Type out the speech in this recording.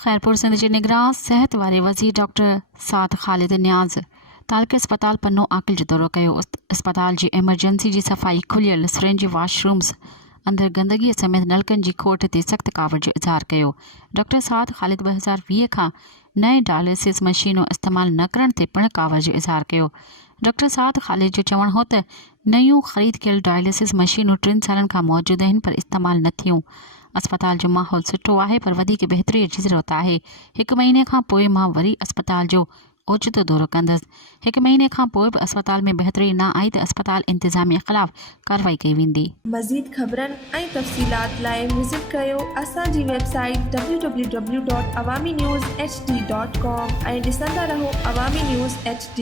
खैरपुर सिंध जे निगरान सेहत वारे वज़ीर डॉक्टर साद ख़ालिद नियाज़ तालके अस्पताल पन्नो आकिल जो दौरो कयो। अस्पताल जी एमरजेंसी जी सफ़ाई, खुलियल सिरिंज वाशरूम्स, अंदर गंदगी समेत नलकनि जी खोट ते सख़्त कावड़ जो इज़हार कयो। डॉक्टर साद ख़ालिद 2020 खां नए डायलिसिस मशीनूं इस्तेमालु न करण ते पिण कावड़ जो इज़हार कयो। डॉक्टर साद ख़ालिद जो चवणु हो त नयूं ख़रीद कयल डायलिसिस मशीनूं 3 सालनि खां मौजूदु आहिनि पर इस्तेमालु न थियूं। अस्पताल जो माहौल सुठो आहे पर वधीक बहितरी जी ज़रूरत आहे। 1 महीने खां पोइ मां वरी अस्पताल जो ओचितो दौरो कंदसि। 1 महीने खां पोइ बि अस्पताल में बहितरी न आई त अस्पताल इंतज़ामिया ख़िलाफ़ कार्रवाई कई वेंदी। मज़ीद ख़बरनि ऐं तफ़सीलात लाइ विज़िट कयो असांजी वेबसाइट www.awamiNewsHD.com ऐं ॾिसंदा रहो अवामी न्यूज़ HD।